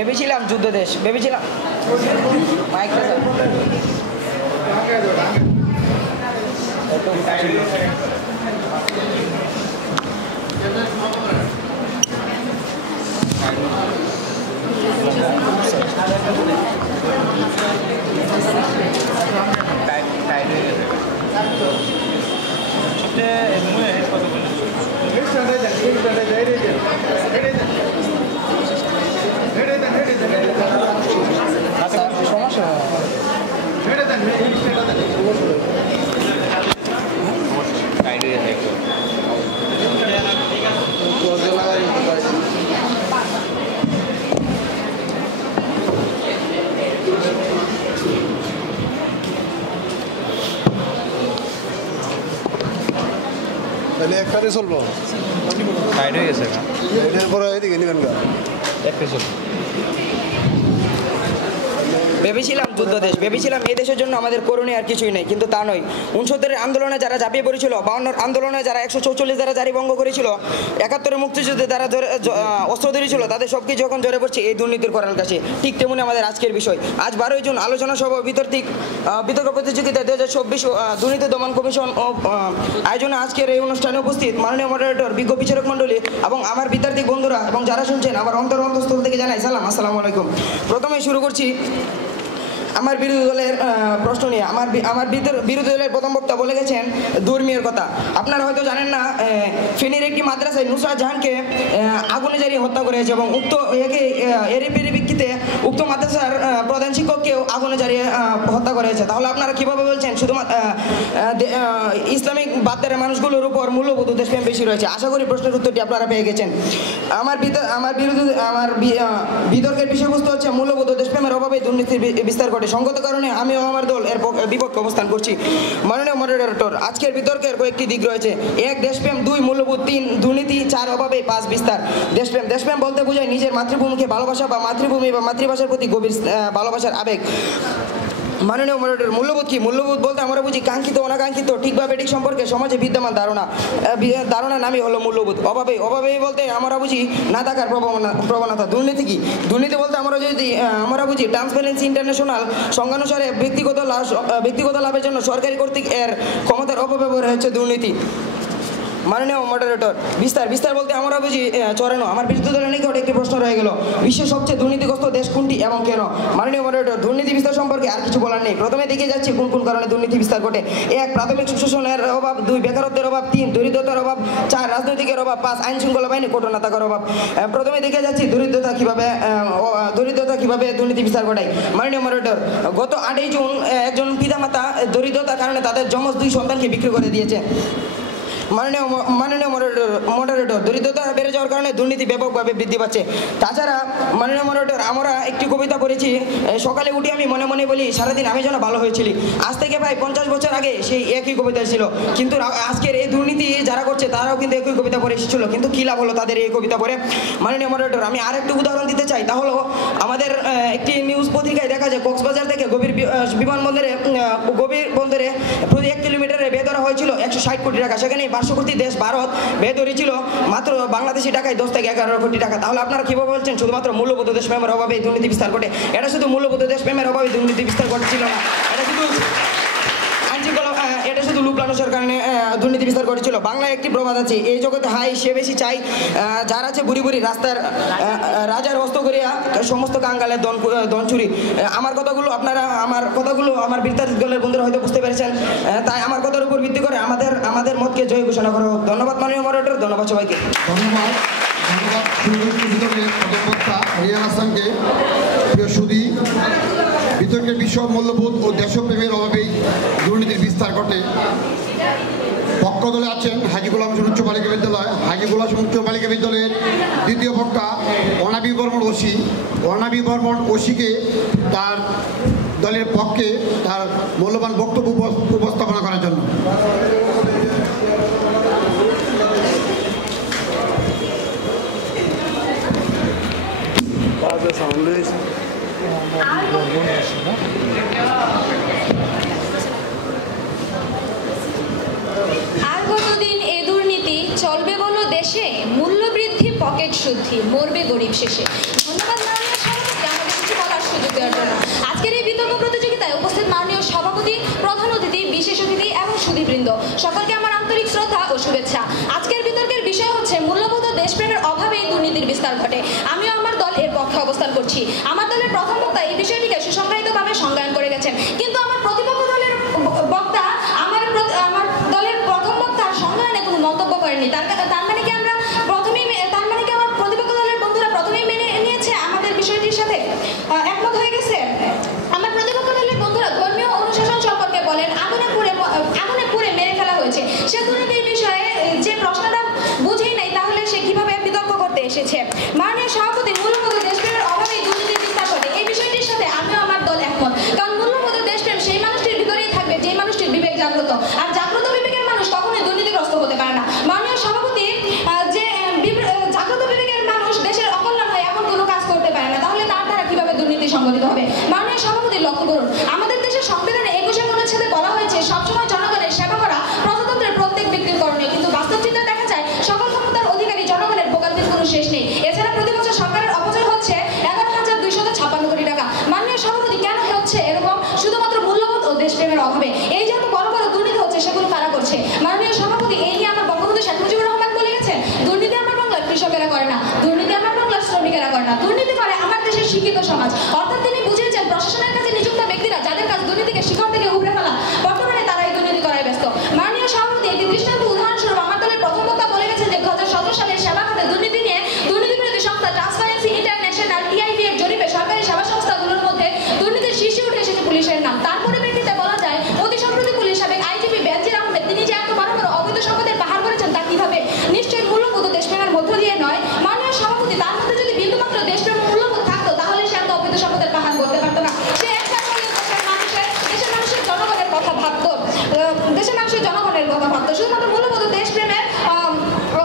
ভেবেছিলাম যুদ্ধ দেশ, ভেবেছিলাম মাইকটা স্যার সমস্যা তাহলে একটারে চলবো সাইড হয়ে গেছে না এটার পরে এদিকে নেবেন গা একটা চলবো ভেবেছিলাম যুদ্ধ দেশ, ভেবেছিলাম এই দেশের জন্য আমাদের করণীয় আর কিছুই নেই, কিন্তু তা নয়। 69-এর আন্দোলনে যারা ঝাঁপিয়ে পড়েছিল, 52-এর আন্দোলনে যারা 144 দ্বারা জারি ভঙ্গ করেছিল, 71-এর মুক্তিযুদ্ধে যারা অস্ত্র ধরেছিল, তাদের সব কিছু যখন জড়ে পড়ছে এই দুর্নীতির করার কাছে। ঠিক তেমনি আমাদের আজকের বিষয়। আজ 12 জুন আলোচনা সভা বিতর্ক প্রতিযোগিতা 2024 দুর্নীতি দমন কমিশন ও আয়োজনে আজকের এই অনুষ্ঠানে উপস্থিত মাননীয় মডারেটর, বিজ্ঞ বিচারক মণ্ডলী এবং আমার বিদ্যার্থী বন্ধুরা এবং যারা শুনছেন, আমার অন্তরস্থল থেকে জানাই সালাম, আসসালামু আলাইকুম। প্রথমে শুরু করছি আমার বিরোধী দলের প্রশ্ন নিয়ে। আমার বিরোধী দলের প্রথম বক্তা বলে গেছেন ধর্মীয় কথা। আপনারা হয়তো জানেন না, ফেনীর একটি মাদ্রাসায় নুসরাত জাহানকে আগুনে জ্বালিয়ে হত্যা করেছে এবং এরই পরিপ্রেক্ষিতে উক্ত মাদ্রাসার প্রধান শিক্ষককেও আগুনে জ্বালিয়ে হত্যা করেছে। তাহলে আপনারা কীভাবে বলছেন শুধুমাত্র ইসলামিক বাদদারের মানুষগুলোর উপর মূল্যবোধ দেশপ্রেম বেশি রয়েছে? আশা করি প্রশ্নের উত্তরটি আপনারা পেয়ে গেছেন। আমার বিতর্কের বিষয়বস্তু হচ্ছে মূল্যবোধ দেশপ্রেমের অভাবে দুর্নীতির বিস্তার ঘটে। সঙ্গত কারণে আমি ও আমার দল এর বিপক্ষে অবস্থান করছি। মাননীয় মডারেটর, আজকের বিতর্কের কয়েকটি দিক রয়েছে। 1 দেশপ্রেম, 2 মূল্যবোধ, 3 দুর্নীতি, 4 অভাবে, 5 বিস্তার। দেশপ্রেম বলতে বোঝায় নিজের মাতৃভূমিকে ভালোবাসা বা মাতৃভূমি বা মাতৃভাষার প্রতি গভীর ভালোবাসার আবেগ। মাননীয় মডারেটর, মূল্যবোধ কি? মূল্যবোধ বলতে আমরা বুঝি কাঙ্ক্ষিত অনাকাঙ্ক্ষিত, ঠিক বা বেঠিক সম্পর্কে সমাজে বিদ্যমান ধারণা নামই হলো মূল্যবোধ। অভাবে বলতে আমরা বুঝি না থাকার প্রবণতা। দুর্নীতি কি? দুর্নীতি বলতে আমরা বুঝি ট্রান্সপারেন্সি ইন্টারন্যাশনাল সংজ্ঞানুসারে ব্যক্তিগত লাভের জন্য সরকারি কর্তৃক এর ক্ষমতার অপব্যবহার হচ্ছে দুর্নীতি। মাননীয় মডারেটর, বিস্তার বলতে আমরা বুঝি চড়ানো। আমার বিরোধী দলের নিকট একটি প্রশ্ন রয়ে গেল, বিশ্বের সবচেয়ে দুর্নীতিগ্রস্ত দেশ কোনটি এবং কেন? মাননীয় মডারেটর, দুর্নীতি বিস্তার সম্পর্কে আর কিছু বলার নেই। প্রথমে দেখে যাচ্ছি কোন কোন কারণে দুর্নীতি বিস্তার ঘটে। 1 প্রাথমিক সুশাসনের অভাব, 2 বেকারত্বের অভাব, 3 দরিদ্রতার অভাব, 4 রাজনৈতিকের অভাব, 5 আইন শৃঙ্খলা বাহিনী কঠোর না থাকার অভাব। প্রথমে দেখে যাচ্ছি দরিদ্রতা কিভাবে দুর্নীতি বিস্তার ঘটায়। মাননীয় মডারেটর, গত 8 জুন একজন পিতামাতা দরিদ্রতার কারণে তাদের যমজ 2 সন্তানকে বিক্রি করে দিয়েছে। মাননীয় মডারেটর, দরিদ্রতা বেড়ে যাওয়ার কারণে দুর্নীতি ব্যাপকভাবে বৃদ্ধি পাচ্ছে। তাছাড়া মাননীয় মডারেটর, আমরা একটি কবিতা পড়েছি, সকালে উঠে আমি মনে মনে বলি সারাদিন আমি যেন ভালো হয়েছিলি। আজ থেকে প্রায় 50 বছর আগে সেই একই কবিতা ছিল, কিন্তু আজকের এই দুর্নীতি যারা করছে তারাও কিন্তু একই কবিতা পড়ে এসেছিল, কিন্তু কী লাভ হলো তাদের এই কবিতা পড়ে? মাননীয় মডারেটর, আমি আরেকটু উদাহরণ দিতে চাই। তা হলো আমাদের একটি নিউজ পত্রিকায় দেখা যায় কক্সবাজার থেকে গভীর বন্দরে প্রতি 1 কিলোমিটারে ব্যয় ধরা হয়েছিল 160 কোটি টাকা। সেখানে পার্শ্ববর্তী দেশ ভারত ব্যয় ধরেছিল মাত্র বাংলাদেশি টাকায় 10 থেকে 11 কোটি টাকা। তাহলে আপনারা কীভাবে বলছেন শুধুমাত্র মূল্যবোধ দেশপ্রেমের অভাবে দুর্নীতি বিস্তার ঘটে? এটা শুধু মূল্যবোধ দেশপ্রেমের অভাবে দুর্নীতি বিস্তার ঘটেছিল না, এটা শুধু লোক লালসার কারণে দুর্নীতি বিস্তার ঘটেছিল। বাংলায় একটি প্রবাদ আছে, এই জগতে হাই সে বেশি চাই, যার আছে বুড়ি রাস্তার রাজার হস্ত করিয়া সমস্ত কাঙ্গালের দন চুরি। আমার কথাগুলো আমার বিদ্যার্থী দলের বন্ধুরা হয়তো বুঝতে পেরেছেন, তাই আমার কথার উপর ভিত্তি করে আমাদের মতকে জয় ঘোষণা করা হোক। ধন্যবাদ মাননীয় মডারেটর, ধন্যবাদ সবাইকে। ধন্যবাদ বিতর্কের বিষয় মূল্যবোধ ও দেশপ্রেমের অভাবেই দুর্নীতির বিস্তার ঘটে। পক্ষ দলে আছেন হাজী গোলাম হোসেন উচ্চ বালিকা বিদ্যালয়ের দ্বিতীয় বক্তা অনাবি বর্মন ওসিকে তার দলের পক্ষে তার মূল্যবান বক্তব্য উপস্থাপনা করার জন্য। আর কতদিন এ দুর্নীতি চলবে বলো দেশে? মূল্য বৃদ্ধি, পকেট শুদ্ধি, মরবে গরিব শেষে। ধন্যবাদ। সকলকে আমার আন্তরিক শ্রদ্ধা ও শুভেচ্ছা। আজকের বিতর্কের বিষয় হচ্ছে মূল্যবোধ ও দেশপ্রেমের অভাবেই দুর্নীতির বিস্তার ঘটে। আমিও আমার দল এর পক্ষে অবস্থান করছি। আমার দলের প্রথম বক্তা এই বিষয়টিকে সুসংজ্ঞায়িতভাবে সংজ্ঞায়ন করে গেছেন, কিন্তু আমার প্রতিপক্ষ দলের বক্তা আমার দলের প্রথম বক্তার সংজ্ঞায়নে কোনো মন্তব্য করেনি। তার মানে কি আমরা আমার প্রতিপক্ষ দলের বন্ধুরা প্রথমেই মেনে নিয়েছে আমাদের বিষয়টির সাথে একমত হয়ে গেছে। আমার প্রতিপক্ষ দলের বন্ধুরা ধর্মীয় অনুশাসন সম্পর্কে বলেন আগুনে পুড়ে মেরে ফেলা হয়েছে। সে দুর্নীতির বিষয়ে যে প্রশ্নটা বুঝেই নাই, তাহলে সে কিভাবে বিতর্ক করতে এসেছে? মাননীয় সভাপতি, মূল্যবোধ দেশপ্রেমের অভাবেই দুর্নীতির বিস্তার ঘটে, এই বিষয়টির সাথে আমিও আমার দল একমত। কারণ মূল্যবোধ দেশপ্রেম সেই মানুষটির ভিতরেই থাকবে যে মানুষটির বিবেক জাগ্রত, আর জাগ্রত বিবেকের মানুষ কখনোই দুর্নীতিগ্রস্ত হতে পারে না। মাননীয় সভাপতি, যে জাগ্রত বিবেকের মানুষ দেশের অকল্যাণ হয় এমন কোনো কাজ করতে পারে না, তাহলে তার দ্বারা কিভাবে দুর্নীতি সংগঠিত হবে? মাননীয় সভাপতি, লক্ষ্য করুন, আমাদের দেশের সংবিধানে 21 অনুচ্ছেদে বলা হয়েছে সবসময় জনগণের সেবা করা প্রজাতন্ত্রের প্রত্যেক ব্যক্তির করণীয়, কিন্তু বাস্তব চিন্তা দেখা যায় সকল ক্ষমতার অধিকারী জনগণের ভোগান্তির কোনো শেষ নেই। এছাড়া প্রতি বছর সরকারের অপচয় হচ্ছে 11,256 কোটি টাকা। মাননীয় সভাপতি, কেন হচ্ছে এরকম? শুধুমাত্র মূল্যবোধ ও দেশপ্রেমের অভাবে। এই যে এত বড় বড় দুর্নীতি হচ্ছে সেগুলো কারা করছে? মাননীয় সভাপতি, এই নিয়ে আমার বঙ্গবন্ধু শেখ মুজিবুর রহমান বলে গেছেন, দুর্নীতি আমার বাংলার কৃষকেরা করে না, দুর্নীতি আমার বাংলার শ্রমিকেরা করে না, দুর্নীতি করে আমার দেশের শিক্ষিত সমাজ। অর্থাৎ তিনি বুঝিয়েছেন প্রশাসনের কাছে নিযুক্ত ব্যক্তিরা যাদের কাজ দুর্নীতিকে শিকড় থেকে উপড়ে ফেলা, বর্তমানে তারা এই দুর্নীতি করায় ব্যস্ত। মাননীয় সভাপতি, একটি দৃষ্টান্ত উদাহরণস্বরূপ আমার দলের প্রথম বক্তা বলে গেছেন যে 2017 সালের সেবা খাতে দুর্নীতি নিয়ে দুর্নীতি বিরোধী সংস্থা ট্রান্সপারেন্সি ইন্টারন্যাশনাল টিআইবি এর জরিপে সরকারি সেবা সংস্থাগুলোর মধ্যে দুর্নীতির শীর্ষে উঠে এসেছে পুলিশের নাম। তার পরিপ্রেক্ষিতে বলা যায় অতি সম্প্রতি পুলিশ সাবেক আইজিপি বেনজির আহমেদ তিনি যে এত বড় বড় অবৈধ সম্পদের পাহাড় করেছেন তা কিভাবে? নিশ্চয়ই মূল্যবোধ দেশপ্রেমের মধ্য দিয়ে নয়। মাননীয় সভাপতি, তার মধ্যে যদি বিন্দুমাত্র দেশপ্রেম মূল্যবোধ থাকতো তাহলে সে এত অবৈধ সম্পদের পাহাড় করতে পারতো না। সে একবার হলেও দেশের মানুষের জনগণের কথা ভাবতো, শুধুমাত্র মূল্যবোধ দেশপ্রেমের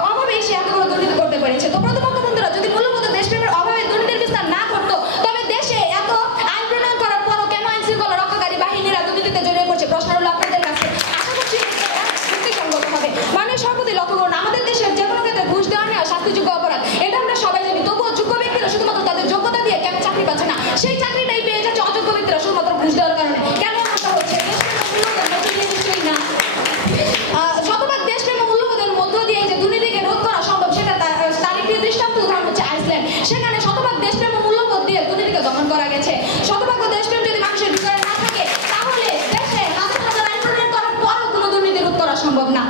অভাবেই সে এত বড় দুর্নীতি করতে পেরেছে। তো প্রতিপক্ষ বন্ধুরা, যদি মূল্যবোধ দেশপ্রেমের অভাবে দুর্নীতির বিস্তার না করতো, তবে দেশে এত আইন প্রণয়ন করার পরও কেন আইন শৃঙ্খলা রক্ষাকারী বাহিনীরা দুর্নীতিতে জড়িয়ে পড়ছে? প্রশ্ন হলো আপনাদের কাছে। আশা করছি যুক্তিসঙ্গত হবে। মাননীয় সভাপতি, লক্ষ্য করুন, আমাদের দেশের যে কোনো ক্ষেত্রে ঘুষ দেওয়া নেওয়া শাস্তিযোগ্য অপরাধ, এটা আমরা সবাই জানি। তবুও যোগ্য ব্যক্তিরা শুধুমাত্র তাদের যোগ্যতা দিয়ে কেন চাকরি পাচ্ছে না? সেই চাকরিটাই পেয়ে যাচ্ছে অযোগ্য ব্যক্তিরা শুধুমাত্র ঘুষ দেওয়ার কারণে। কেন এমনটা হচ্ছে? নিশ্চয়ই না। শতভাগ দেশপ্রেম ও মূল্যবোধের মধ্য দিয়ে যে দুর্নীতিকে রোধ করা সম্ভব, সেটা তার একটি দৃষ্টান্ত উদাহরণ হচ্ছে আইসল্যান্ড। সেখানে শতভাগ দেশপ্রেম ও মূল্যবোধ দিয়ে দুর্নীতিকে দমন করা গেছে। শতভাগ দেশপ্রেম যদি মানুষের ভিতরে না থাকে, তাহলে দেশে হাজার হাজার আইন প্রণয়ন করার পরও কোনো দুর্নীতি রোধ করা সম্ভব না,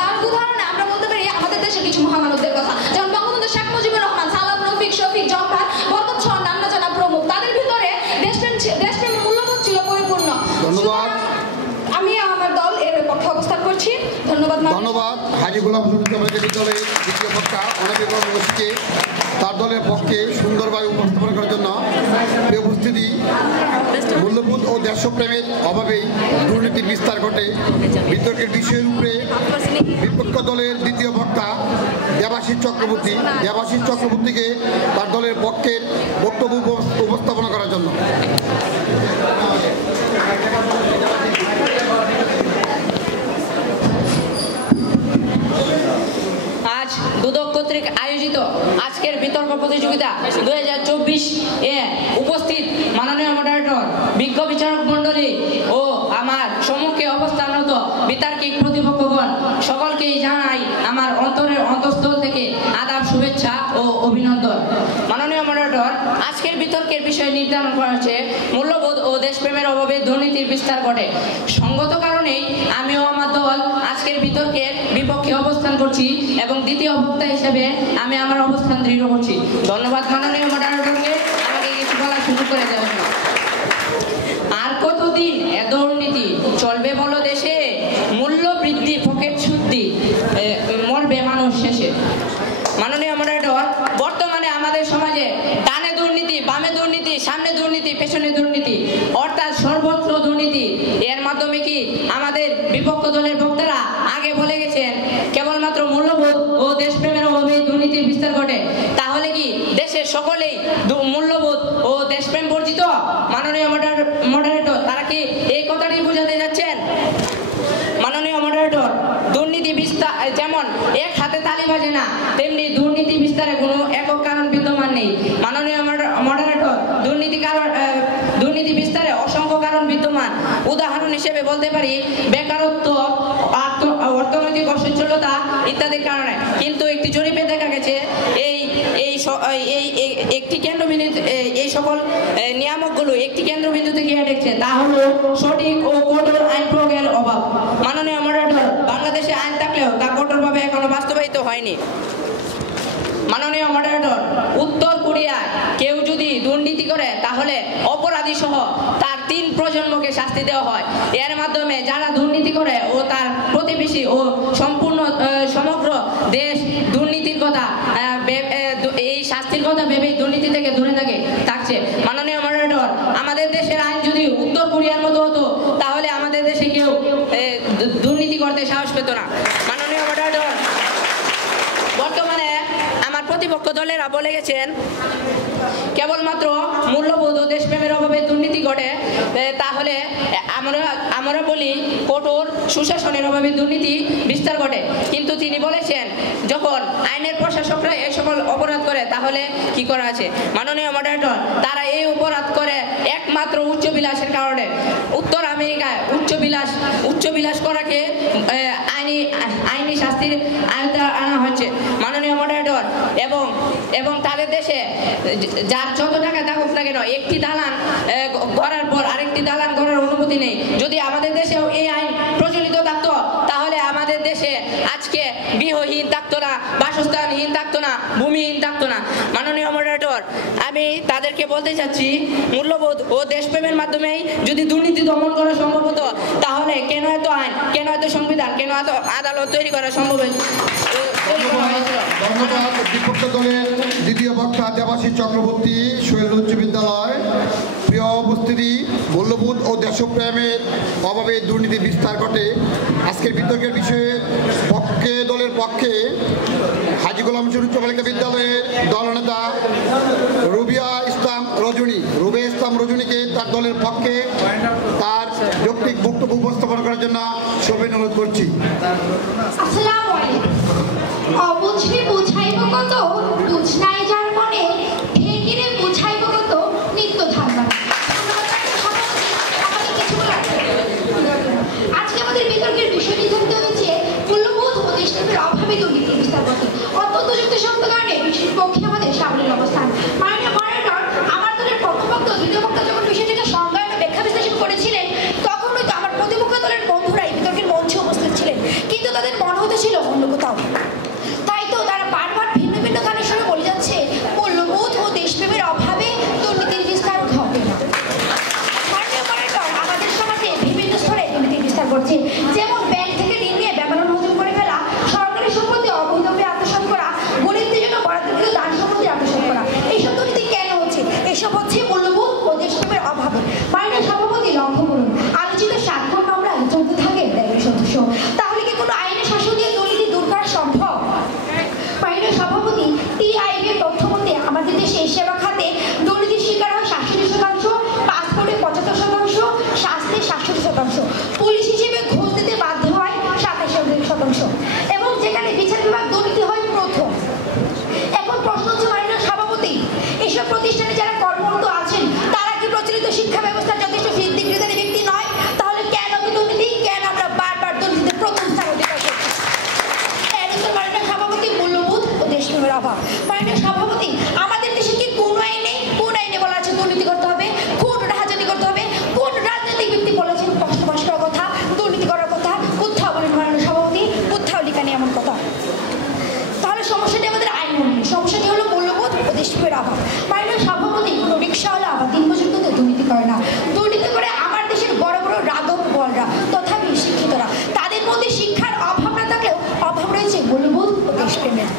তার উদাহরণে আমরা বলতে পারি আমাদের দেশের কিছু মহামানবদের কথা, যেমন বঙ্গবন্ধু শেখ মুজিবুর রহমান, সালাম, রফিক, শফিক, জব্বার, বরকত সহ নান্না জানা প্রমুখ। তাদের ভিতরে দেশপ্রেম মূল্যবোধ ছিল পরিপূর্ণ। ধন্যবাদ। আমি আমার দল এর পক্ষে অবস্থান করছি। ধন্যবাদ। হাজী গোলাম বালিকা বিদ্যালয়ের দ্বিতীয় বক্তা অনাবিক উপস্থিতি তার দলের পক্ষে সুন্দরভাবে উপস্থাপন করার জন্য উপস্থিতি। মূল্যবোধ ও দেশপ্রেমের অভাবেই দুর্নীতির বিস্তার ঘটে, বিতর্কের বিষয়ের উপরে বিপক্ষ দলের দ্বিতীয় বক্তা দেবাশিস চক্রবর্তীকে তার দলের পক্ষের বক্তব্য উপস্থাপনা করার জন্য। আজ দুদক কর্তৃক আয়োজিত আজকের বিতর্ক প্রতিযোগিতা 2024 এ উপস্থিত মাননীয় মডারেটর, বিজ্ঞ বিচারক মণ্ডলী ও আমার সম্মুখে অবস্থানরত বিতার্কিক প্রতিপক্ষগণ সকলকেই জানাই আমার অন্তরের অন্তঃস্থল থেকে আদাব, শুভেচ্ছা ও অভিনন্দন। মাননীয় মডারেটর, আজকের বিতর্কের বিষয় নির্ধারণ করা হচ্ছে মূল্যবোধ ও দেশপ্রেমের অভাবে দুর্নীতির বিস্তার ঘটে। সঙ্গত কারণেই আমিও আমার দল আজকের বিতর্কের বিপক্ষে অবস্থান করছি এবং দ্বিতীয় বক্তা হিসেবে আমি আমার অবস্থান দৃঢ় করছি। ধন্যবাদ মাননীয় মডারেটরকে আমাকে কিছু বলার সুযোগ করে দেওয়ার জন্য। আর কতদিন এ দুর্নীতি চলবে বলো দেশে? মূল্য বৃদ্ধি, পকেট শুদ্ধি, মরবে মানুষ শেষে। মাননীয় মডারেটর, বর্তমানে আমাদের সমাজে ডানে দুর্নীতি, বামে দুর্নীতি, সামনে দুর্নীতি, পেছনে দুর্নীতি, অর্থাৎ সর্বত্র দুর্নীতি। এর মাধ্যমে কি আমাদের বিপক্ষ দলের বক্তারা আগে বলে গেছেন কেবলমাত্র মূল্যবোধ ও দেশপ্রেমের অভাবে দুর্নীতির বিস্তার ঘটে, তাহলে কি দেশের সকলেই মূল্যবোধ ও দেশপ্রেম বর্জিত? মাননীয় মডারেটর, তারা কি এই কথাটি বোঝাতে যাচ্ছেন? মাননীয় মডারেটর, দুর্নীতি বিস্তার যেমন এক হাতে তালি বাজে না, তেমনি দুর্নীতি বিস্তারে কোনো একক কারণ বিদ্যমান নেই। মাননীয় মডারেটর, দুর্নীতি বিস্তারে অসংখ্য কারণ বিদ্যমান। উদাহরণ হিসেবে হিসেবে বলতে পারি বেকারত্ব, অর্থনৈতিক অসচ্ছলতা ইত্যাদির কারণে। কিন্তু একটি জরিপে দেখা গেছে একটি কেন্দ্রবিন্দু, এই সকল নিয়ামকগুলো একটি কেন্দ্রবিন্দুতে গিয়ে দেখছে, তা হলো সঠিক ও কঠোর আইন প্রয়োগের অভাব। মাননীয় মডারেটর, বাংলাদেশে আইন থাকলেও তা কঠোরভাবে এখনো বাস্তবায়িত হয়নি। মাননীয় মডারেটর, উত্তর কোরিয়ায় কেউ যদি দুর্নীতি করে তাহলে অপরাধী সহ তার 3 প্রজন্মকে শাস্তি দেওয়া হয়। এর মাধ্যমে যারা দুর্নীতি করে ও তার প্রতিবেশী ও সমগ্র দেশ দুর্নীতির কথা, এই শাস্তির কথা ভেবেই দুর্নীতি থেকে দূরে থাকছে। মাননীয় মডারেটর, আমাদের দেশের আইন যদি উত্তর কোরিয়ার মতো হতো তাহলে আমাদের দেশে কেউ দুর্নীতি করতে সাহস পেত না। মাননীয় মডারেটর, বর্তমানে আমার প্রতিপক্ষ দলেরা বলে গেছেন কেবলমাত্র মূল্যবোধ ও দেশপ্রেমের অভাবে দুর্নীতি ঘটে, তাহলে আমরা বলি কঠোর সুশাসনের অভাবে দুর্নীতি বিস্তার ঘটে। কিন্তু তিনি বলেছেন যখন আইনের প্রশাসকরা এই সকল অপরাধ করে তাহলে কি করা আছে? মাননীয় মডারেটর, তারা এই অপরাধ করে একমাত্র উচ্চবিলাসের কারণে। উত্তর আমেরিকায় উচ্চবিলাস করাকে আইনি শাস্তির আওতায় আনা হচ্ছে। মাননীয় মডারেটর, এবং তাদের দেশে যার যত টাকা থাকুক না কেন একটি দালান করার পর আরেকটি দালান করার অনুমতি নেই। যদি আমাদের দেশেও এই আইন প্রচলিত থাকতো তাহলে আমাদের দেশে আজকে গৃহহীন থাকতো না, বাসস্থানহীন থাকতো না, ভূমিহীন থাকতো না। মাননীয় মডারেটর, আমি তাদেরকে বলতে চাচ্ছি মূল্যবোধ ও দেশপ্রেমের মাধ্যমেই যদি দুর্নীতি দমন করা সম্ভব হতো তাহলে কেন এত আইন, কেন এত সংবিধান, কেন এত আদালত তৈরি করা সম্ভব হয়েছিল? ধন্যবাদ। বিপক্ষ দলের দ্বিতীয় বক্তা দেবাশিস চক্রবর্তী, শৈল উচ্চ বিদ্যালয়। প্রিয় উপস্থিতি, মূল্যবোধ ও দেশপ্রেমের অভাবে দুর্নীতি বিস্তার ঘটে। আজকের বিতর্কের বিষয়ে দলের পক্ষে হাজী গোলাম মুর্শিদ উচ্চ বালিকা বিদ্যালয়ের দলনেতা রুবিয়া ইসলাম রজনীকে তার দলের পক্ষে তার যৌক্তিক বক্তব্য উপস্থাপন করার জন্য সবাই অনুরোধ করছি। আসসালামু আলাইকুম। অবুঝে বুঝাইব কত, বুঝ নাই যার মনে, ঢেকিরে বুঝাইব কত, নিত্য ধারণা। আজকে আমাদের বিতর্কের বিষয় নির্ধারিত হয়েছে মূল্যবোধ ও দেশপ্রেমের অভাবে দুর্নীতি বিস্তার ঘটে। অত্যন্ত যুক্তিসঙ্গত কারণে বিষয়ের পক্ষে আমাদের সামনের অবস্থান। মাননীয় মডারেটর, আমার দলের পক্ষপক্ষ দ্বিতীয় বক্তা যখন বিষয়টিকে সংজ্ঞায়ন ব্যাখ্যা বিশ্লেষণ করেছিলেন তখন হয়তো আমার প্রতিপক্ষ দলের বন্ধুরা এই বিতর্কের মঞ্চে উপস্থিত ছিলেন, কিন্তু তাদের মনে হতে ছিল অন্য কোথাও। তাই তো তারা বারবার ভিন্ন ভিন্ন গানের সঙ্গে বলে যাচ্ছে মূল্যবোধ ও দেশপ্রেমের অভাবে দুর্নীতির বিস্তার ঘটে না। মাননীয় মডারেটর, আমাদের সমাজে বিভিন্ন স্তরে দুর্নীতির বিস্তার ঘটছে। যেমন ব্যাংক থেকে ঋণ নিয়ে ব্যাপারণ হজম করে ফেলা, সরকারি সম্পত্তি অবৈধভাবে আত্মসাৎ করা, গরিবদের জন্য বরাদ্দকৃত দান সম্পত্তি আত্মসাৎ করা। এইসব দুর্নীতি কেন হচ্ছে? এসব হচ্ছে মূল্যবোধ ও দেশপ্রেমের অভাবে। মাননীয় সভাপতি, লক্ষ্য করুন আলোচিত 7 কোটি মামলা চলতে থাকে ব্যাংকের সদস্য। তাহলে কি কোনো আইনের শাসন দিয়ে দুর্নীতি দূর করা সম্ভব? মাননীয় সভাপতি, টিআইবির তথ্য মতে আমাদের দেশে সেবা খাতে দুর্নীতির শিকার হয় 67%, পাসপোর্টে 75%, স্বাস্থ্যে 67%, পুলিশ হিসেবে ঘুষ দিতে বাধ্য হয় 27%, এবং যেখানে বিচার বিভাগ দুর্নীতি হয় প্রথম। এখন প্রশ্ন হচ্ছে মাননীয় সভাপতি, এসব প্রতিষ্ঠানে যারা কর্মরত আছেন তারা কি প্রচলিত শিক্ষা ব্যবস্থার যথেষ্ট ডিগ্রিধারী ব্যক্তি নয়? তাহলে কেন কি দুর্নীতি, কেন আমরা বারবার দুর্নীতিতে প্রথম স্থান অধিকার করছি? মাননীয় সভাপতি, মূল্যবোধ ও দেশপ্রেমের অভাব। মাননীয় সভাপতি, আমাদের দেশে কি কোন আইনে বলা আছে দুর্নীতি করতে হবে, কোন রাজনীতি করতে হবে, কোন রাজনৈতিক ব্যক্তি বলেছেন বসবাস করার কথা, দুর্নীতি করার কথা? কোথাও বলেন মাননীয় সভাপতি, কোথাও লেখা নেই এমন কথা। তাহলে সমস্যাটি আমাদের আইন নয়, সমস্যাটি হলো মূল্যবোধ ও দেশপ্রেমের অভাব। মাননীয় সভাপতি, কোনো রিক্সাওয়ালা আবার 3 বছর ধরে দুর্নীতি করে না। দুর্নীতি করে আমার দেশের বড় বড় রাঘব বলরা, তথাপি শিক্ষিতরা। তাদের মধ্যে শিক্ষার অভাব না থাকলেও অভাব রয়েছে মূল্যবোধ ও দেশপ্রেমের।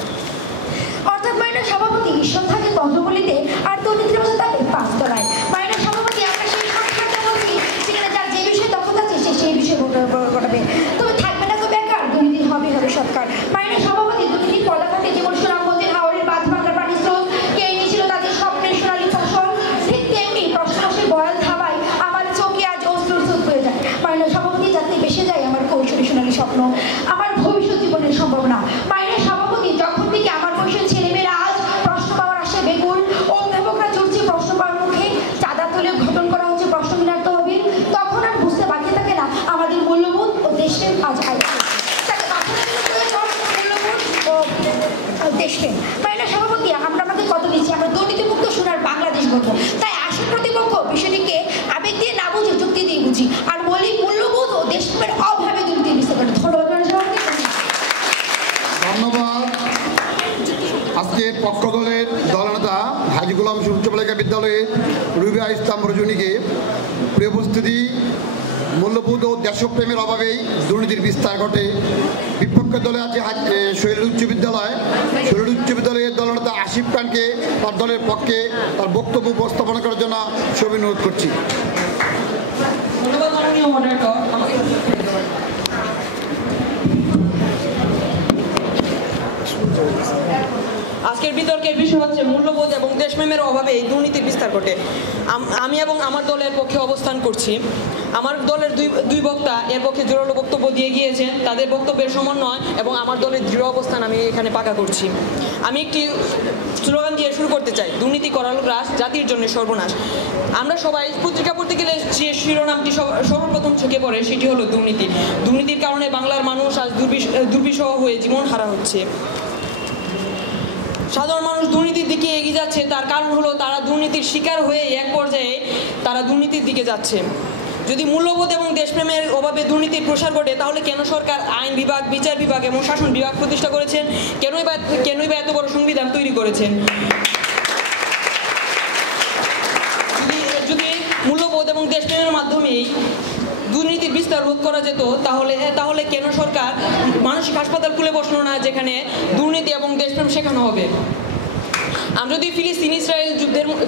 অর্থাৎ মাননীয় সভাপতি, ঈশ্বর থাকে পদ্মপল্লীতে আর দুর্নীতির মধ্যে থাকে 5 তলায়। মাননীয় সভাপতি, আমরা সেই সংখ্যাটা বলছি সেখানে যার যে বিষয়ে দক্ষতা আছে সেই বিষয়ে ঘটাবে, তবে থাকবে না তো বেকার, দুর্নীতি হবে সরকার। মাননীয় সভাপতি, দুর্নীতির পদাঘাতে যেমন সুনামগঞ্জের হাওড়ের বাঁধ ভাঙার পানি স্রোত কে নিয়েছিল তাদের সব দেশপ্রেম। মাননীয় সভাপতি, আমরা আমাকে কত দিচ্ছি, আমরা দুর্নীতিমুক্ত সোনার বাংলাদেশ বলবো। তাই আসল প্রতিপক্ষ বিষয়টিকে আবেগ দিয়ে না বুঝে যুক্তি দিয়ে বুঝি, আর বলি মূল্যবোধ ও দেশপ্রেমের অভাবে দুর্নীতি বিস্তার ঘটে। ধন্যবাদ মাননীয় সভাপতি। ধন্যবাদ। আজকে পক্ষ দলের দলনেতা হাজী গোলাম উচ্চ বালিকা বিদ্যালয়ের রুবিয়া ইসলাম রজনীকে প্রিয় উপস্থিতি, মূল্যবোধ ও দেশপ্রেমের অভাবেই দুর্নীতির বিস্তার ঘটে। বিপক্ষ দলে আছে শৈলী উচ্চ বিদ্যালয়। শৈলী উচ্চ বিদ্যালয়ের দলনেতা আসিফ খানকে তার দলের পক্ষে তার বক্তব্য উপস্থাপনা করার জন্য অনুরোধ করছি। ধন্যবাদ মাননীয় মডারেটর। আজকের বিতর্কের বিষয় হচ্ছে মূল্যবোধ এবং দেশপ্রেমের অভাবে এই দুর্নীতির বিস্তার ঘটে। আমি এবং আমার দলের পক্ষে অবস্থান করছি। আমার দলের দুই বক্তা এর পক্ষে জোরালো বক্তব্য দিয়ে গিয়েছেন। তাদের বক্তব্যের সমন্বয় এবং আমার দলের দৃঢ় অবস্থান আমি এখানে পাকা করছি। আমি একটি স্লোগান দিয়ে শুরু করতে চাই, দুর্নীতি করালো গ্রাস, জাতির জন্য সর্বনাশ। আমরা সবাই পত্রিকা পড়তে গেলে যে শিরোনামটি সর্বপ্রথম চোখে পড়ে সেটি হলো দুর্নীতি। দুর্নীতির কারণে বাংলার মানুষ আজ দুর্বিষহ হয়ে জীবন হারা হচ্ছে। সাধারণ মানুষ দুর্নীতির দিকে এগিয়ে যাচ্ছে, তার কারণ হলো তারা দুর্নীতির শিকার হয়ে এক পর্যায়ে তারা দুর্নীতির দিকে যাচ্ছে। যদি মূল্যবোধ এবং দেশপ্রেমের অভাবে দুর্নীতির প্রসার ঘটে, তাহলে কেন সরকার আইন বিভাগ, বিচার বিভাগ এবং শাসন বিভাগ প্রতিষ্ঠা করেছেন? কেনই বা এত বড় সংবিধান তৈরি করেছেন? যদি মূল্যবোধ এবং দেশপ্রেমের মাধ্যমেই দুর্নীতির বিস্তার রোধ করা যেত, তাহলে কেন সরকার মানসিক হাসপাতাল খুলে বসলো না, যেখানে দুর্নীতি এবং দেশপ্রেম শেখানো হবে? আমরা যদি ফিলিস্তিন ইসরায়েল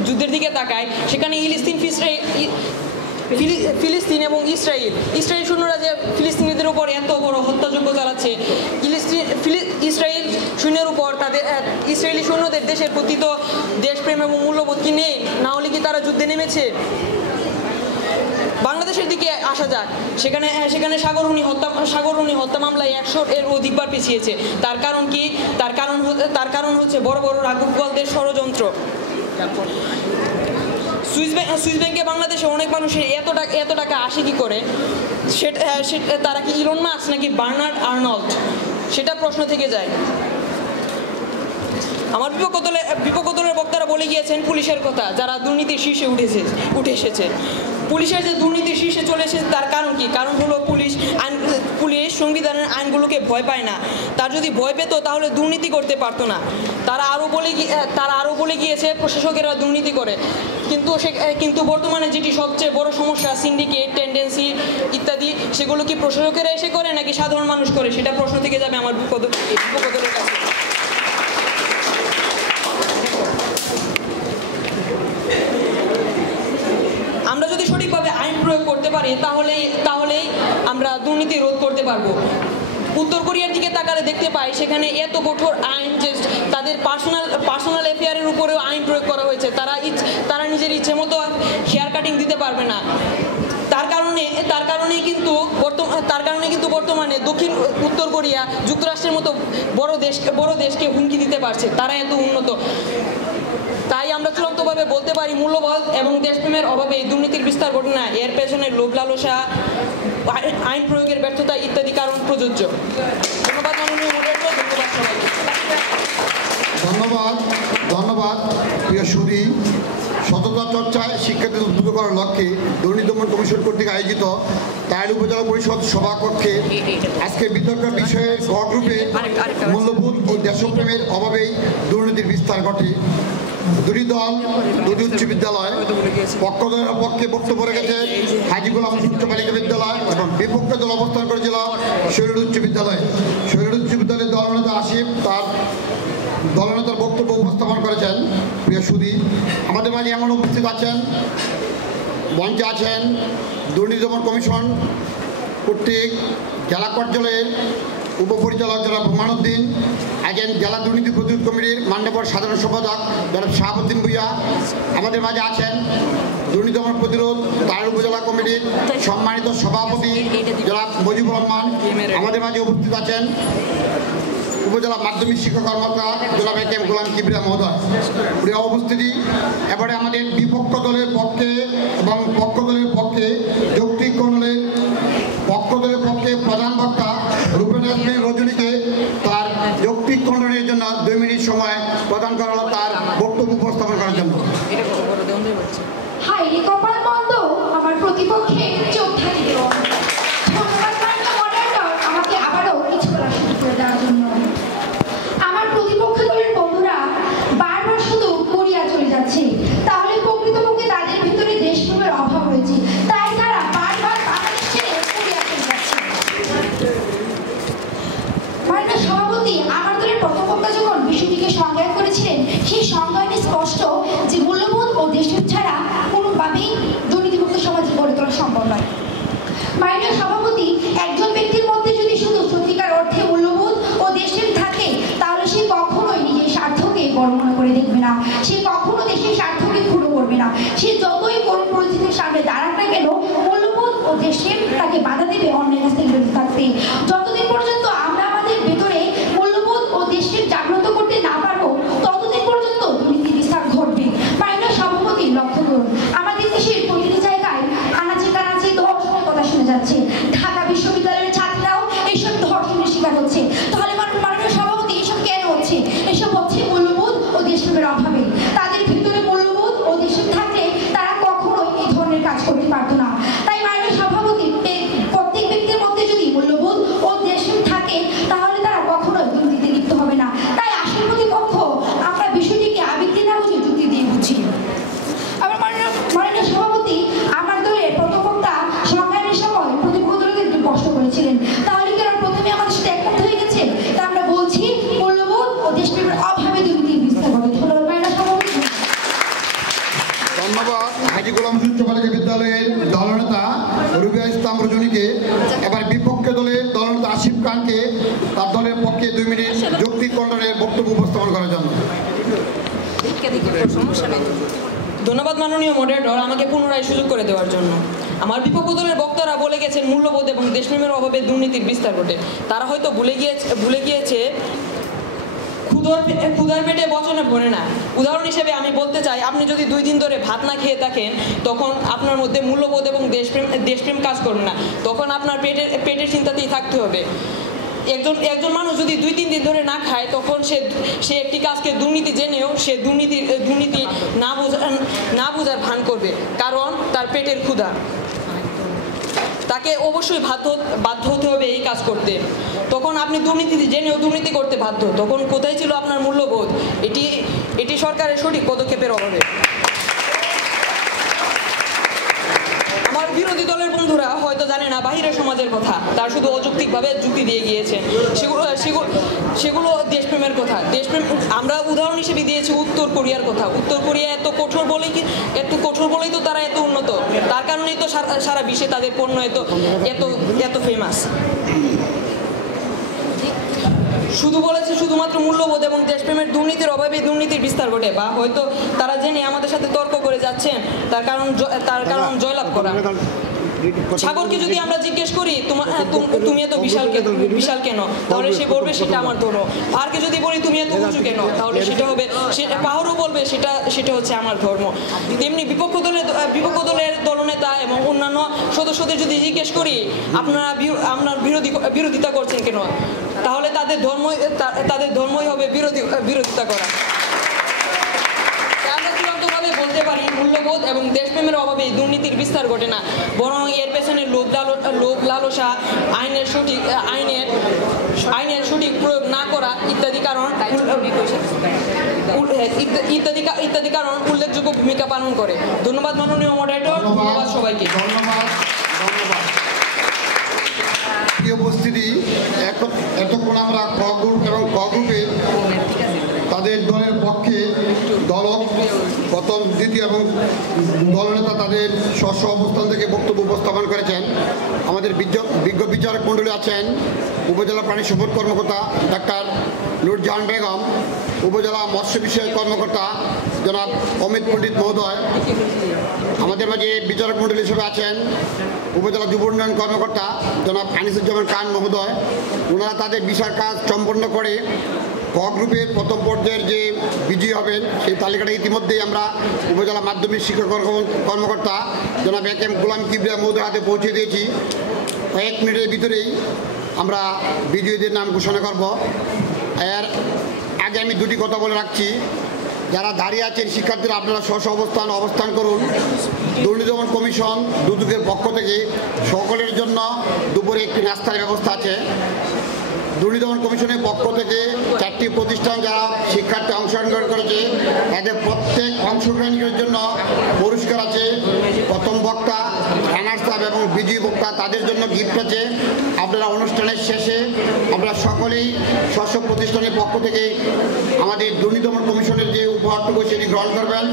যুদ্ধের দিকে তাকাই, সেখানে ফিলিস্তিন এবং ইসরায়েল সৈন্যরা যে ফিলিস্তিনিদের উপর এত বড় হত্যাযজ্ঞ চালাচ্ছে, ইসরায়েল সৈন্যের উপর ইসরায়েলি সৈন্যদের দেশের প্রতি তো দেশপ্রেম এবং মূল্যবোধ কি নেই? না হলে কি তারা যুদ্ধে নেমেছে? বাংলাদেশের দিকে আসা যাক, সেখানে সাগররুনি হত্যা মামলায় 100-এর অধিকবার পিছিয়েছে। তার কারণ কি? তার কারণ হচ্ছে বড় বড় রাঘবপালদের ষড়যন্ত্র। সুইস ব্যাংকে বাংলাদেশে অনেক মানুষের এত টাকা আসে কি করে? তারা কি ইলন মাস্ক নাকি বার্নার্ড আর্নল্ড? সেটা প্রশ্ন থেকে যায়। আমার বিপক্ষ দলের বক্তারা বলে গিয়েছেন পুলিশের কথা, যারা দুর্নীতির শীর্ষে উঠে এসেছে। পুলিশের যে দুর্নীতির শীর্ষে চলে এসেছে তার কারণ কি? কারণ হলো পুলিশ সংবিধানের আইনগুলোকে ভয় পায় না। তার যদি ভয় পেত তাহলে দুর্নীতি করতে পারতো না। তারা আরও বলে গিয়েছে প্রশাসকেরা দুর্নীতি করে। কিন্তু বর্তমানে যেটি সবচেয়ে বড় সমস্যা, সিন্ডিকেট, টেন্ডেন্সি ইত্যাদি, সেগুলো কি প্রশাসকেরা এসে করে নাকি সাধারণ মানুষ করে? সেটা প্রশ্ন থেকে যাবে আমার বিপক্ষ দলের কাছে। আমরা যদি সঠিকভাবে আইন প্রয়োগ করতে পারি তাহলেই আমরা দুর্নীতি রোধ করতে পারবো। উত্তর কোরিয়ার দিকে তাকালে দেখতে পাই সেখানে এত কঠোর আইন যে তাদের পার্সোনাল অ্যাফেয়ারের উপরেও আইন প্রয়োগ করা হয়েছে। তারা নিজের ইচ্ছে মতো হেয়ার কাটিং দিতে পারবে না। তার কারণে কিন্তু বর্তমানে উত্তর কোরিয়া যুক্তরাষ্ট্রের মতো বড় দেশকে হুমকি দিতে পারছে। তারা এত উন্নত। তাই আমরা চূড়ান্তভাবে বলতে পারি মূল্যবোধ এবং দেশপ্রেমের অভাবে এই দুর্নীতির বিস্তার ঘটে না। এর পেছনে লোভ লালসা, আইন প্রয়োগের ব্যর্থতা ইত্যাদি কারণ প্রযোজ্য। ধন্যবাদ মাননীয় মডারেটর, ধন্যবাদ সবাইকে। ধন্যবাদ প্রিয় সুধী। সততা চর্চায় শিক্ষার্থীদের উদ্বুদ্ধ করার লক্ষ্যে দুর্নীতি দমন কমিশন কর্তৃক আয়োজিত টাইল উপজেলা পরিষদ সভাকক্ষে আজকে বিতর্ক বিষয়ে গড়রূপে মূল্যবোধ ও দেশপ্রেমের অভাবেই দুর্নীতির বিস্তার ঘটে। দুটি দল, দুটি উচ্চ বিদ্যালয়, পক্ষ দলের পক্ষে বক্তব্য রেখেছে হাজী গোলাম উচ্চ বালিকা বিদ্যালয় এবং বিপক্ষে দল অবস্থান করেছিল শৈলী উচ্চ বিদ্যালয়। শৈলী উচ্চ বিদ্যালয়ের দলনেতা আসিফ তার দলনেতার বক্তব্য উপস্থাপন করেছেন। প্রিয় সুধী, আমাদের মাঝে এমন উপস্থিত আছেন, মঞ্চে আছেন দুর্নীতি দমন কমিশন কর্তৃক জেলা কার্যালয়ের উপপরিচালক জনাব রুমানুদ্দিন, আছেন জেলা দুর্নীতি প্রতিরোধ কমিটির মান্যবর সাধারণ সম্পাদক জনাব শাহাবুদ্দিন ভূঁইয়া। আমাদের মাঝে আছেন দুর্নীতি দমন প্রতিরোধ টাইল উপজেলা কমিটির সম্মানিত সভাপতি জনাব মুজিবুর রহমান। আমাদের মাঝে উপস্থিত আছেন উপজেলা মাধ্যমিক শিক্ষা কর্মকর্তা জনাব এ কে এম গোলাম কিবরিয়া মহোদয়। প্রিয় উপস্থিতি, এবারে আমাদের বিপক্ষ দলের পক্ষে এবং পক্ষ দলের পক্ষে যৌক্তিক কর্ণের পক্ষ দলের পক্ষে প্রধান বক্তা রূপেন রজনীকে তার যৌক্তিক খণ্ডনের জন্য 2 মিনিট প্রতিপক্ষে চোখ থাকিবে। ধন্যবাদ মাননীয় মডারেটর, আমাকে আবারও কিছু বলার সুযোগ করে দেওয়ার জন্য। আমার প্রতিপক্ষ দলের বন্ধুরা বারবার শুধু কোরিয়া চলে যাচ্ছে, তাহলে প্রকৃতপক্ষে তাদের ভিতরে দেশপ্রেমের অভাব রয়েছে, তাই তারা বারবার বাংলাদেশ ছেড়ে কোরিয়া চলে যাচ্ছে। মাননীয় সভাপতি, আমার দলের প্রথম বক্তা যখন বিষয়টিকে সংজ্ঞায়ন করেছিলেন, সেই সংজ্ঞায়নে স্পষ্ট যে মূল্যবোধ ও দেশপ্রেম ছাড়া কোনোভাবেই দুর্নীতিমুক্ত সমাজ গড়ে তোলা সম্ভব নয়। মাননীয় সভাপতি, একজন ব্যক্তির মধ্যে যদি শুধু সত্যিকার অর্থে মূল্যবোধ ও দেশপ্রেম থাকে, তাহলে সে কখনোই নিজের স্বার্থকে বড় মনে করে দেখবে না, সে কখনো দেশের স্বার্থকে ক্ষুণ্ণ করবে না। সে যতই করুণ পরিস্থিতির সামনে দাঁড়াক না কেন, মূল্যবোধ ও দেশপ্রেম তাকে বাধা দেবে অন্যের কাছ থেকে বিরত থাকতে। যতদিন পর্যন্ত আমরা আমাদের ভেতরে মূল্যবোধ ও দেশপ্রেম জাগ্রত করতে না পারবো, ততদিন পর্যন্ত দুর্নীতির বিস্তার ঘটবে। মাননীয় সভাপতি, লক্ষ্য করুন, আমাদের দেশের প্রতিটি জায়গায় আনাচে কানাচে ধর্ষণের কথা শোনা যাচ্ছে। ঢাকা বিশ্ববিদ্যালয়ের ছাত্ররাও এইসব ধর্ষণের শিকার হচ্ছে। তাহলে মাননীয় সভাপতি, এসব কেন হচ্ছে? এসব হচ্ছে মূল্যবোধ ও দেশপ্রেমের অভাবে। তাদের ভিতরে মূল্যবোধ ও দেশপ্রেম থাকলে তারা কখনোই এই ধরনের কাজ করতে পারতো না। তাই মাননীয় সভাপতি, প্রত্যেক ব্যক্তির মধ্যে যদি মূল্যবোধ ও দেশপ্রেম থাকে, তাহলে তারা কখনোই দুর্নীতিতে লিপ্ত হবে না। তাই আসল প্রতিপক্ষ আমরা বিষয়টিকে আবেগ না বুঝে যুক্তি দিয়ে বুঝি। আবার মাননীয় সভাপতি, আমার দলের প্রথম বক্তা সংগ্রামের সময় প্রতিপক্ষ দলকে একটু কষ্ট করেছিলেন, তাহলে কি ওরা প্রথমে আমাদের সাথে একমত হয়ে গেছে? তা আমরা বলছি মূল্যবোধ ও দেশপ্রেমের অভাবে দুর্নীতির বিস্তার ঘটে। ধন্যবাদ মাননীয় সভাপতি। ধন্যবাদ হাজী গোলাম উচ্চ বালিকা বিদ্যালয়ের দলনেতা রুবিয়া ইসলাম রজনীকে। এবার বিপক্ষ দলের দলনেতা আসিফ খানকে তার দলের পক্ষে 2 মিনিট যৌক্তিক খণ্ডনের বক্তব্য উপস্থাপন করার জন্য। ধন্যবাদ মাননীয় মডারেটর, আমাকে পুনরায় সুযোগ করে দেওয়ার জন্য। আমার বিপক্ষ দলের বক্তারা বলে গেছেন মূল্যবোধ এবং দেশপ্রেমের অভাবে দুর্নীতির বিস্তার ঘটে। তারা হয়তো ভুলে গিয়েছে ক্ষুধার পেটে বচনে ভরে না। উদাহরণ হিসেবে আমি বলতে চাই, আপনি যদি 2 দিন ধরে ভাত না খেয়ে থাকেন, তখন আপনার মধ্যে মূল্যবোধ এবং দেশপ্রেম কাজ করবে না, তখন আপনার পেটের চিন্তাতেই থাকতে হবে। একজন মানুষ যদি 2-3 দিন ধরে না খায়, তখন সে একটি কাজকে দুর্নীতি জেনেও সে দুর্নীতি না বোঝার ভান করবে, কারণ তার পেটের ক্ষুধা। তাকে অবশ্যই বাধ্য হতে হবে এই কাজ করতে। তখন আপনি দুর্নীতি জেনেও দুর্নীতি করতে বাধ্য, তখন কোথায় ছিল আপনার মূল্যবোধ? এটি সরকারের সঠিক পদক্ষেপের অভাবে। আমার বিরোধী দলের বন্ধুরা হয়তো জানে না বাহিরের সমাজের কথা, তার শুধু অযৌক্তিকভাবে যুক্তি দিয়ে গিয়েছে। সেগুলো দেশপ্রেমের কথা। দেশপ্রেম আমরা উদাহরণ হিসেবে দিয়েছি উত্তর কোরিয়ার কথা। উত্তর কোরিয়া এত কঠোর বলেই তো তারা এত উন্নত, তার কারণেই তো সারা বিশ্বে তাদের পণ্য এত ফেমাস। শুধু বলেছে শুধুমাত্র মূল্যবোধ এবং দেশপ্রেমের দুর্নীতির অভাবে দুর্নীতির বিস্তার ঘটে, বা হয়তো তারা জেনে আমাদের সাথে তর্ক করে যাচ্ছেন, তার কারণ জয়লাভ করা। সাগরকে যদি আমরা জিজ্ঞেস করি তুমি এত বিশাল কেন, তাহলে সে বলবে সেটা আমার ধর্ম। পাহাড়কে যদি বলি তুমি এত উঁচু কেন, তাহলে সেটা হবে পাহাড়ও বলবে সেটা হচ্ছে আমার ধর্ম। তেমনি বিপক্ষ দলের দলনেতা এবং অন্যান্য সদস্যদের যদি জিজ্ঞেস করি আপনার বিরোধিতা করছেন কেন, তাহলে তাদের ধর্মই হবে বিরোধিতা করা। বলতে পারি মূল্যবোধ এবং দেশপ্রেমের অভাবে দুর্নীতির বিস্তার ঘটে না, বরং এর পেছনে লোভ লালসা, আইনের সঠিক প্রয়োগ না করা ইত্যাদি কারণ উল্লেখযোগ্য ভূমিকা পালন করে। ধন্যবাদ মাননীয় মডারেটর, ধন্যবাদ সবাইকে। উপস্থিতি এতক্ষণ আমরা ক গ্রুপ এবং ক গ্রুপের তাদের দলের পক্ষে প্রথম, দ্বিতীয় এবং দলনেতা তাদের স্ব অবস্থান থেকে বক্তব্য উপস্থাপন করেছেন। আমাদের বিজ্ঞ বিচারক মণ্ডলী আছেন উপজেলা প্রাণী সম্পদ কর্মকর্তা ডাক্তার নুরজাহান বেগম, উপজেলা মৎস্য বিষয়ক কর্মকর্তা জনাব অমিত পণ্ডিত মহোদয়। আমাদের মাঝে বিচারক মণ্ডলী হিসেবে আছেন উপজেলা যুব উন্নয়ন কর্মকর্তা জনাব আনিসুজ্জামান খান মহোদয়। ওনারা তাদের বিশাল কাজ সম্পন্ন করে ক গ্রুপের প্রথম পর্যায়ের যে বিজয়ী হবেন সেই তালিকাটা ইতিমধ্যেই আমরা উপজেলা মাধ্যমিক শিক্ষক কর্মকর্তা জনাব এম গোলাম কিবরিয়া মহোদয়ের হাতে পৌঁছে দিয়েছি। কয়েক মিনিটের ভিতরেই আমরা বিজয়ীদের নাম ঘোষণা করব। এর আগে আমি দুটি কথা বলে রাখছি যারা দাঁড়িয়ে আছেন শিক্ষার্থীরা আপনারা অবস্থান করুন। দুর্নীতি দমন কমিশন দুদকের পক্ষ থেকে সকলের জন্য দুপুরে একটি নাস্তার ব্যবস্থা আছে। দুর্নীতি দমন কমিশনের পক্ষ থেকে 4টি প্রতিষ্ঠান যারা শিক্ষার্থী অংশগ্রহণ করেছে এদের প্রত্যেক অংশগ্রহণের জন্য পুরস্কার আছে। প্রথম বক্তা, রানার্স আপ এবং বিজয়ী বক্তা তাদের জন্য গিফট আছে। আপনারা অনুষ্ঠানের শেষে আপনারা সকলেই স্ব প্রতিষ্ঠানের পক্ষ থেকে আমাদের দুর্নীতি দমন কমিশনের যে উপহারটুকু সেটি গ্রহণ করবেন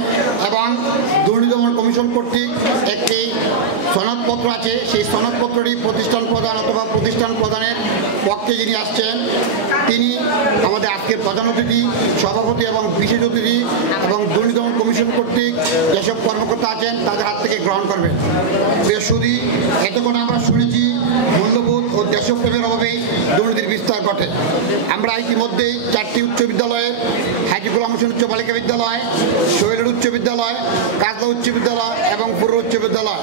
এবং দুর্নীতি দমন কমিশন কর্তৃক একটি সনদপত্র আছে। সেই সনদপত্রটি প্রতিষ্ঠান প্রধান অথবা প্রতিষ্ঠান প্রধানের পক্ষে যিনি আসছেন তিনি আমাদের আজকের প্রধান অতিথি, সভাপতি এবং বিশেষ অতিথি এবং দুর্নীতি দমন কমিশন কর্তৃক যেসব কর্মকর্তা আছেন তাদের হাত থেকে গ্রহণ করবেন। প্রিয় সুধী, এতক্ষণ আমরা শুনেছি মূল্যবোধ ও দেশপ্রেমের অভাবেই দুর্নীতির বিস্তার ঘটে। আমরা ইতিমধ্যেই 4টি উচ্চ বিদ্যালয়ের হাজী গোলাম হোসেন উচ্চ বালিকা বিদ্যালয়, সোহেল উচ্চ বিদ্যালয়, কাজলা উচ্চ বিদ্যালয় এবং পুরো উচ্চ বিদ্যালয়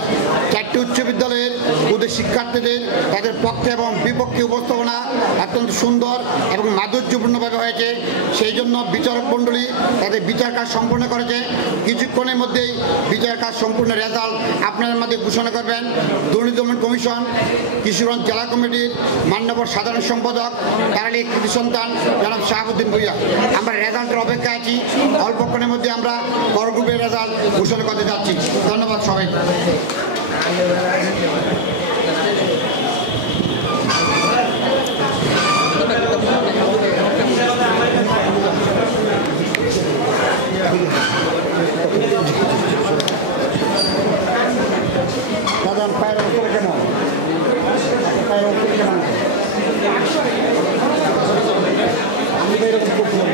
4টি উচ্চ বিদ্যালয়ের ওদের শিক্ষার্থীদের তাদের পক্ষে এবং বিপক্ষে উপস্থাপনা অত্যন্ত সুন্দর এবং মাধুর্যপূর্ণভাবে হয়েছে। সেই জন্য বিচারক মণ্ডলী তাদের বিচার কাজ সম্পূর্ণ করেছে। কিছুক্ষণের মধ্যেই বিচার কাজ সম্পূর্ণ রেজাল্ট আপনাদের মধ্যে ঘোষণা করবেন দুর্নীতি দমন কমিশন কিশোরগঞ্জ জেলা কমিটির মান্যবর সাধারণ সম্পাদক তারালি কৃতি সন্তান জনাব শাহাবুদ্দিন ভূঁইয়া। আমরা রেজাল্টের অপেক্ষায় আছি। অল্পক্ষণের মধ্যে আমরা কর গ্রুপের রেজাল্ট ঘোষণা করতে যাচ্ছি। ধন্যবাদ সবাইকে। দাদা পায়ের অবস্থা কেমন? পায়ের অবস্থা কেমন? আমি তো এরকম করছিলাম।